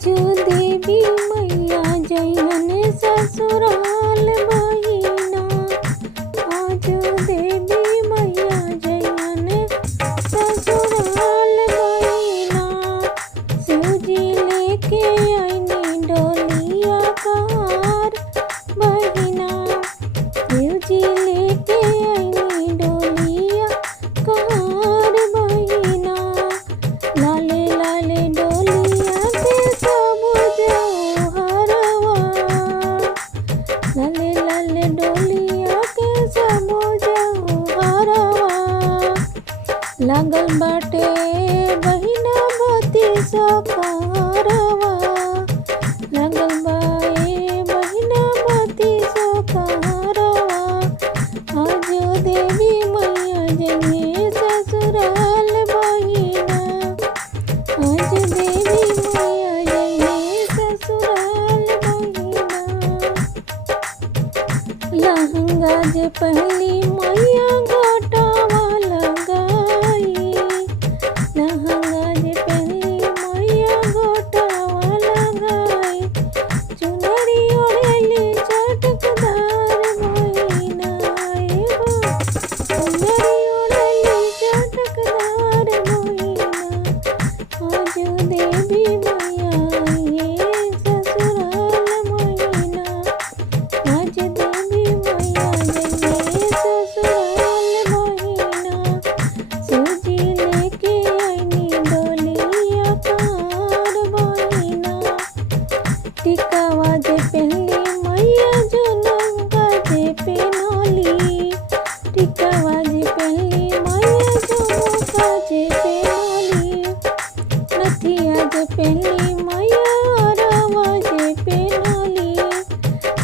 आजो देवी मैया जइहन ससुराल बहिना। आजो देवी मैया जइहन ससुराल बहिना। शिवजी लेके आइनी डोलिया कार बहिना। शिवजी लेके आइनी डोलिया कार बहिना। लाले लाले डोलिया के सब जौहरवा। लाले लाले डोलिया के सब जौहरवा। लागल बाटे बहिना बत्ती सकरवा। लागल बाए बहिना बत्ती सकरवा। आजो देवी मैया जइहे ससुराल बहिना। आज देवी मैया जइहे ससुराल बहिना। लहंगा जे पहली मैया गोटावा लगाई। लहंगा जे पहली मैया गोटावा लगाई। चुनरी ओढ़ेली चटकदार बहिना। चुनरी ओढ़ेली चटकदार बहिना। आजो देवी मैया ये ससुराल बहिना। आज देवी मैया जइहे ससुराल बहिना। शिवजी लेके आइनी डोलिया कार बहिना। टिकावा जे पहली मैया झुमका जे पेनहली। टिकावा जे पहली मैया झुमका जे पेनहली। नथिया जे पहली मैया अरवा जे पेनहली।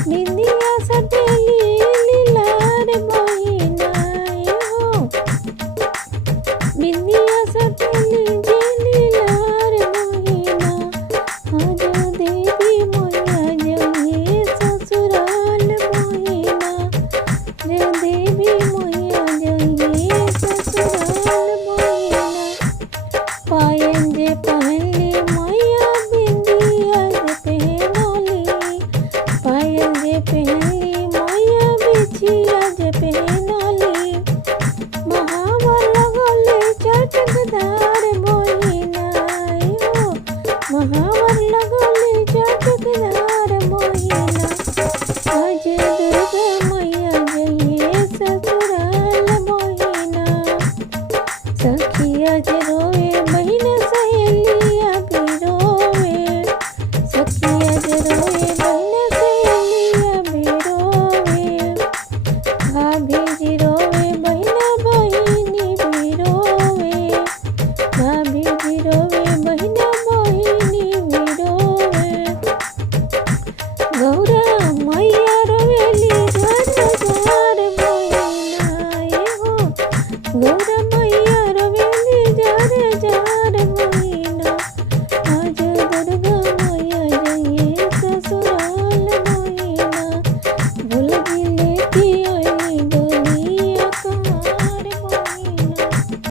बिंदिया सटेली लीलार बहिना। बिंदिया सटेली जे लीलार बहिना। आजो देवी मैया जइहे ससुराल बहिना। जो देवी मैया जइहे ससुराल बहिना। पायल जे पहनली मैया बिंदिया जे पहनली। पायल जे पहनली मैया बिछिया जे पहनली। महावर लगले चटकदार बहिना। महावर लगले